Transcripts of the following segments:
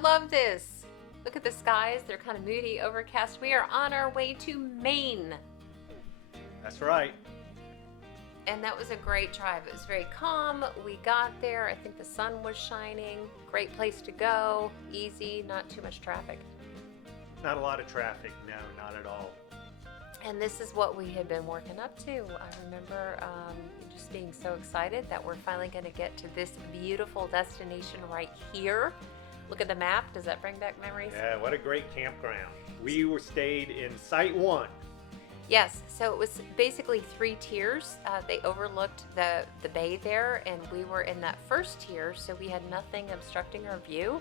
love this. Look at the skies. They're kind of moody, overcast. We are on our way to Maine. That's right. And that was a great drive. It was very calm. We got there. I think the sun was shining. Great place to go. Easy, not too much traffic. Not a lot of traffic. No, not at all. And this is what we had been working up to. I remember just being so excited that we're finally going to get to this beautiful destination right here. Look at the map. Does that bring back memories? Yeah, what a great campground. We stayed in Site 1. Yes, so it was basically 3 tiers. They overlooked the bay there, and we were in that first tier, so we had nothing obstructing our view.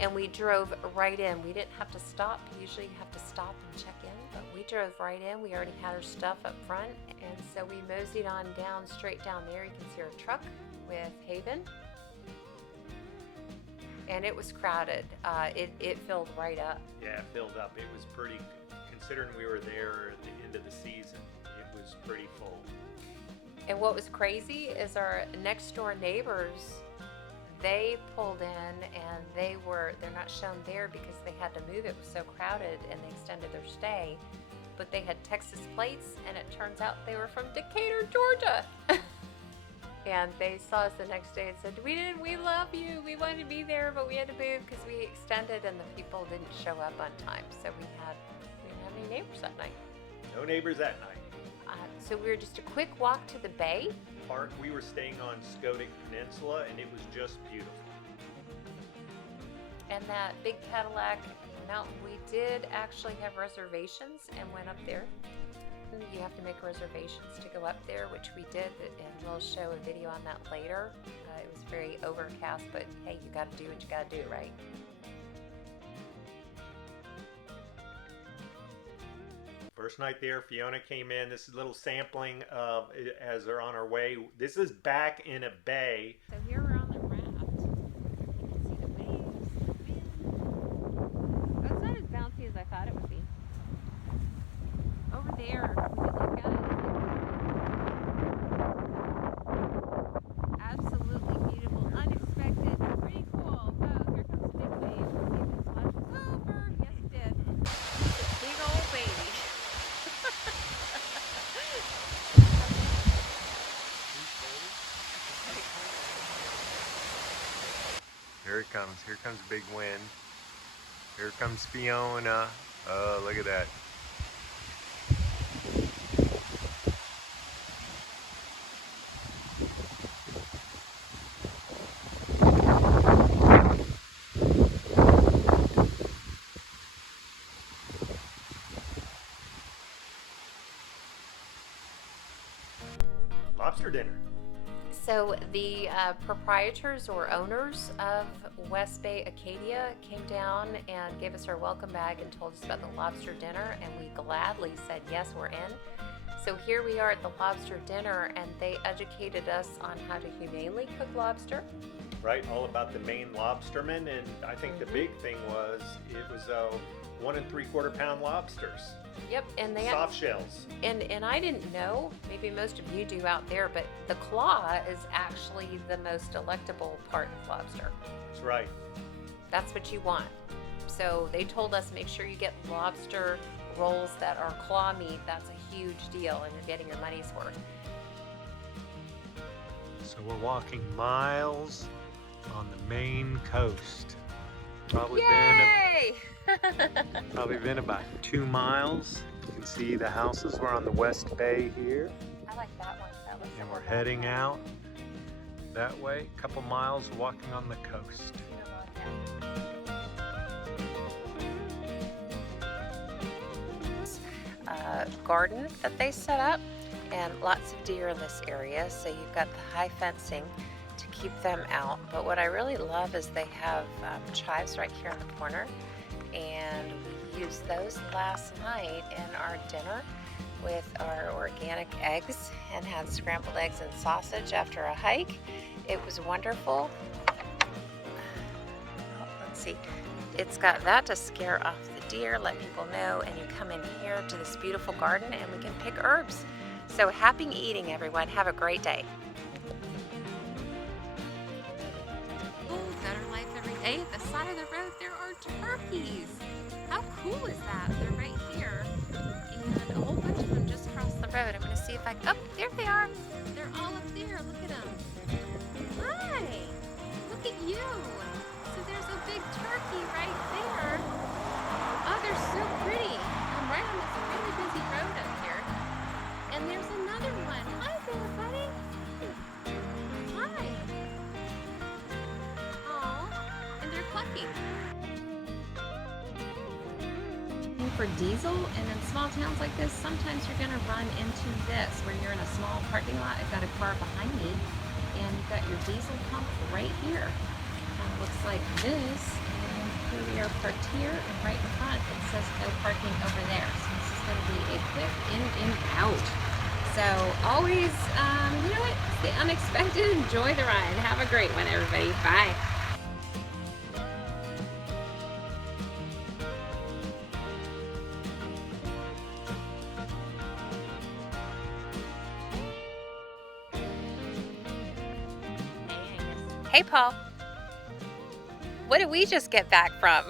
And we drove right in. We didn't have to stop. Usually you have to stop and check in, but we drove right in. We already had our stuff up front, and so we moseyed on down, straight down there. You can see our truck with Haven. And it was crowded. It filled right up. Yeah, it filled up. It was pretty, considering we were there at the end of the season, it was pretty full. And what was crazy is our next door neighbors, they pulled in and they're not shown there because they had to move. It was so crowded and they extended their stay. But they had Texas plates, and it turns out they were from Decatur, Georgia. And they saw us the next day and said, we love you. We wanted to be there, but we had to move because we extended and the people didn't show up on time. So we didn't have any neighbors that night. No neighbors that night. So we were just a quick walk to the bay. Park, we were staying on Schoodic Peninsula, and it was just beautiful. And that big Cadillac mountain, we did actually have reservations and went up there. You have to make reservations to go up there, which we did, and we'll show a video on that later. It was very overcast, but hey, you got to do what you got to do, right? First night there, Fiona came in. This is a little sampling of as they're on our way. This is back in a bay. So here we're on the raft. You can see the waves, the wind. That's not as bouncy as I thought it would be. Over there, we can look at it. Absolutely beautiful, unexpected, pretty cool. Oh, here comes the big wave. Let's see if it splashes over. Yes, it did. Big old baby. Here it comes. Here comes a big wind. Here comes Fiona. Oh, look at that. Lobster dinner. So the proprietors or owners of West Bay Acadia came down and gave us our welcome bag and told us about the lobster dinner, and we gladly said yes, we're in. So here we are at the lobster dinner, and they educated us on how to humanely cook lobster. Right, all about the Maine lobstermen, and I think the big thing was it was 1 3/4 pound lobsters. Yep, and they soft shells. And I didn't know, maybe most of you do out there, but the claw is actually the most delectable part of lobster. That's right. That's what you want. So they told us make sure you get lobster rolls that are claw meat. That's a huge deal, and you're getting your money's worth. So we're walking miles on the Maine coast. Probably Yay! been about 2 miles. You can see the houses. We're on the West Bay here. I like that one. That looks And like we're a- heading out that way, a couple miles walking on the coast. Garden that they set up, and lots of deer in this area, so you've got the high fencing to keep them out. But what I really love is they have chives right here in the corner, and we used those last night in our dinner with our organic eggs and had scrambled eggs and sausage after a hike. It was wonderful. Let's see, it's got that to scare off the deer, let people know, and you come in here to this beautiful garden and we can pick herbs. So happy eating, everyone. Have a great day. Oh, better life every day. The side of the road there are turkeys. How cool is that? They're right here. And a whole bunch of them just across the road. I'm going to see if I can... Oh, there they are. They're all up there. Look at them. Hi. Look at you. So there's a big turkey right there. Oh, they're so pretty. I'm right on this really busy road up here. And there's another one. Hi there, buddy. Hi. Aw. And they're clucking. For diesel, and in small towns like this, sometimes you're going to run into this when you're in a small parking lot. I've got a car behind me, and you've got your diesel pump right here. Looks like this, and here we are parked here, and right in front it says no parking over there. So this is going to be a quick in and out. So always, you know what? It's the unexpected. Enjoy the ride. Have a great one, everybody. Bye. Hey, Paul. What did we just get back from?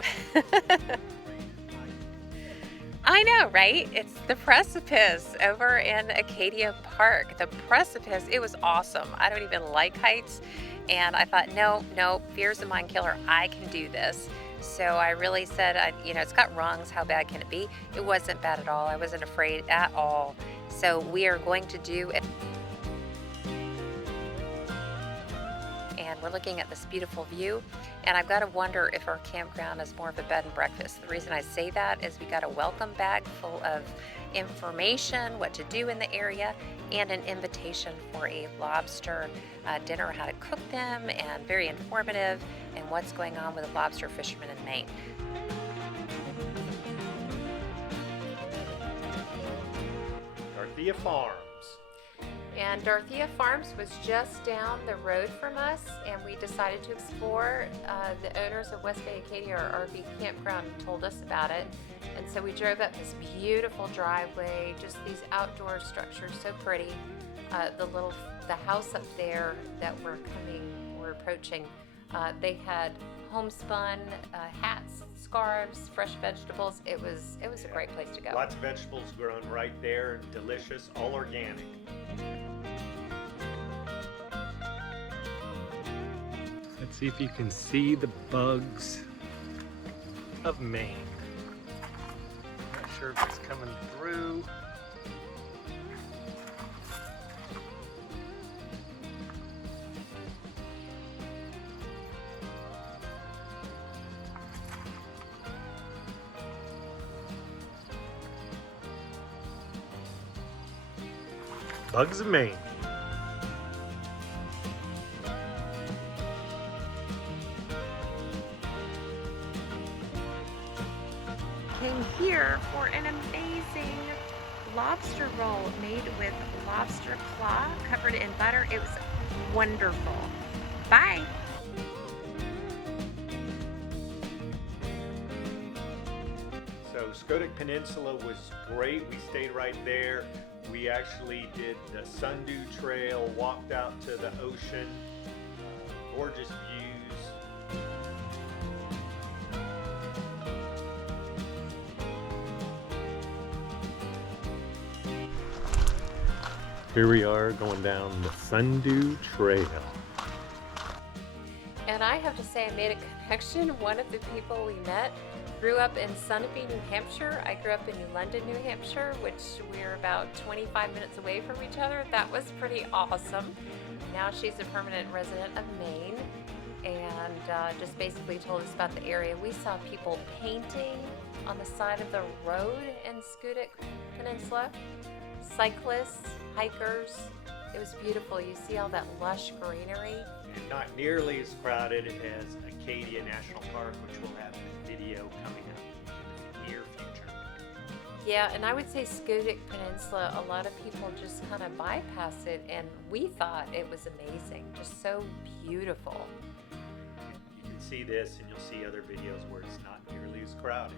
I know, right? It's the precipice over in Acadia Park. The precipice, it was awesome. I don't even like heights. And I thought, no, fear's a mind killer. I can do this. So I really said, it's got rungs. How bad can it be? It wasn't bad at all. I wasn't afraid at all. So we are going to do it. And we're looking at this beautiful view, and I've got to wonder if our campground is more of a bed and breakfast. The reason I say that is we got a welcome bag full of information, what to do in the area, and an invitation for a lobster dinner, how to cook them, and very informative, and what's going on with the lobster fishermen in Maine. Dorothea Farms. And Dorothea Farms was just down the road from us, and we decided to explore. The owners of West Bay Acadia, our RV campground, told us about it. And so we drove up this beautiful driveway, just these outdoor structures, so pretty. The house up there that we're approaching, they had homespun hats, scarves, fresh vegetables. It was a great place to go. Lots of vegetables grown right there, delicious, all organic. Let's see if you can see the bugs of Maine. Not sure if it's coming through. Bugs of Maine. Came here for an amazing lobster roll made with lobster claw covered in butter. It was wonderful. Bye. So Schoodic Peninsula was great. We stayed right there. We actually did the Sundew Trail, walked out to the ocean, gorgeous views. Here we are going down the Sundew Trail. And I have to say, I made a connection. One of the people we met grew up in Sunapee, New Hampshire. I grew up in New London, New Hampshire, which we're about 25 minutes away from each other. That was pretty awesome. Now she's a permanent resident of Maine, and just basically told us about the area. We saw people painting on the side of the road in Schoodic Peninsula, cyclists, hikers. It was beautiful. You see all that lush greenery. And not nearly as crowded as Acadia National Park, which we'll have a video coming up in the near future. Yeah, and I would say Schoodic Peninsula, a lot of people just kind of bypass it, and we thought it was amazing, just so beautiful. You can see this, and you'll see other videos where it's not nearly as crowded.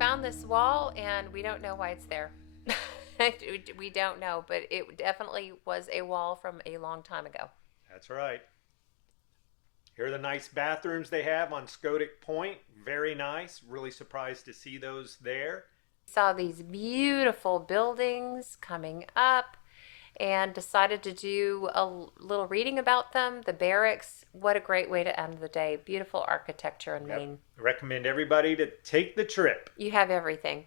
found this wall, and we don't know why it's there. We don't know, but it definitely was a wall from a long time ago. That's right. Here are the nice bathrooms they have on Schoodic Point. Very nice. Really surprised to see those there. Saw these beautiful buildings coming up and decided to do a little reading about them. The barracks, what a great way to end the day. Beautiful architecture in Maine. Recommend everybody to take the trip. You have everything.